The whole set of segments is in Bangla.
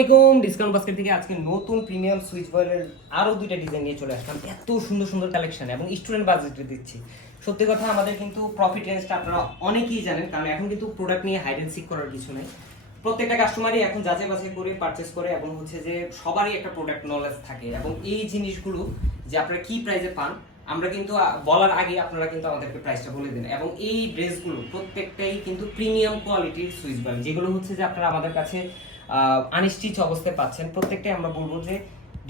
ডিসকাউন্ট বাস্কেট থেকে আজকে নতুন প্রিমিয়াম সুইচ বয়েলের আরো দুইটা ডিজাইন নিয়ে চলে আসলাম। এত সুন্দর সুন্দর কালেকশন এবং স্টুডেন্ট বাজেটে দিচ্ছি। সত্যি কথা, আমাদের কিন্তু প্রফিট রেঞ্জটা আপনারা অনেকেই জানেন, কারণ এখন কিন্তু প্রোডাক্ট নিয়ে হাইড এন্ড সিক করার কিছু নেই। প্রত্যেকটা কাস্টমারই এখন যাচাই বাছাই করে পারচেস করে এবং হচ্ছে যে সবারই একটা প্রোডাক্ট নলেজ থাকে, এবং এই জিনিসগুলো যে আপনারা কি প্রাইসে পান আমরা কিন্তু বলার আগে আপনারা কিন্তু আমাদেরকে প্রাইসটা বলে দিন। এবং এই ড্রেসগুলো প্রত্যেকটাই কিন্তু প্রিমিয়াম কোয়ালিটির সুইচ বয়েল, যেগুলো হচ্ছে যে আপনারা আমাদের কাছে আনস্টিচ অবস্থায় পাচ্ছেন। প্রত্যেকটাই আমরা বলবো যে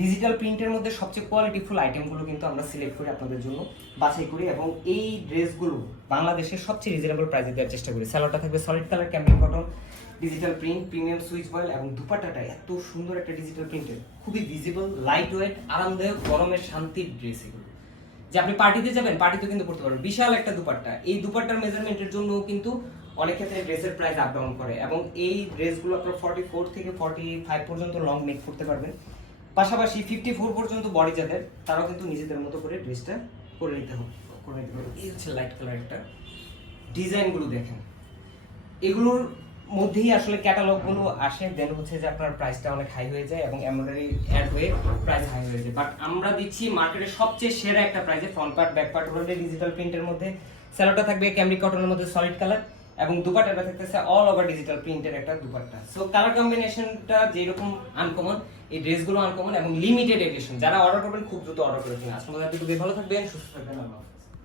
ডিজিটাল প্রিন্টের মধ্যে সবচেয়ে কোয়ালিটিফুল আইটেমগুলো কিন্তু আমরা সিলেক্ট করে আপনাদের জন্য বাছাই করি, এবং এই ড্রেসগুলো বাংলাদেশের সবচেয়ে রিজনেবল প্রাইসে দেওয়ার চেষ্টা করি। স্যালোটা থাকবে solid colour combing cotton, digital print, premium Swiss voile, এবং দুপাট্টাটা এত সুন্দর একটা ডিজিটাল প্রিন্টের, খুবই ভিজিবল, লাইট ওয়েট, আরামদায়ক, গরমের শান্তির ড্রেস। এগুলো যে আপনি পার্টিতে যাবেন, পার্টিতে কিন্তু পড়তে পারবেন। বিশাল একটা দুপাট্টা, এই দুপাট্টার মেজারমেন্টের জন্য কিন্তু অনেক ক্ষেত্রে ড্রেসের প্রাইস আপ ডাউন করে, এবং এই ড্রেসগুলো আপনার 44 থেকে 45 পর্যন্ত লং মেক করতে পারবেন। পাশাপাশি 54 পর্যন্ত বডি যাদের, তারাও কিন্তু নিজেদের মতো করে ড্রেসটা করে নিতে পারবে। এই হচ্ছে লাইট কালার একটা ডিজাইনগুলো দেখেন, এগুলোর মধ্যেই আসলে ক্যাটালগুলো আসে, দেন হচ্ছে যে আপনার প্রাইসটা অনেক হাই হয়ে যায় এবং এমব্রয়ডারি অ্যাড হয়ে প্রাইস হাই হয়ে যায়। বাট আমরা দিচ্ছি মার্কেটের সবচেয়ে সেরা একটা প্রাইসে। ফ্রন্ট পার্ট ব্যাক পার্ট হলে ডিজিটাল প্রিন্টের মধ্যে, স্যালোটা থাকবে ক্যামব্রিক কটনের মধ্যে সলিড কালার, এবং দুপাট্টাটা থাকতেছে অল ওভার ডিজিটাল প্রিন্টের একটা দুপাট্টা। সো কালার কম্বিনেশনটা যেরকম আনকমন, এই ড্রেসগুলো আনকমন এবং লিমিটেড এডিশন। যারা অর্ডার করবেন খুব দ্রুত অর্ডার করে দিন। আজকে আমাদের ভালো থাকবেন, সুস্থ থাকবেন।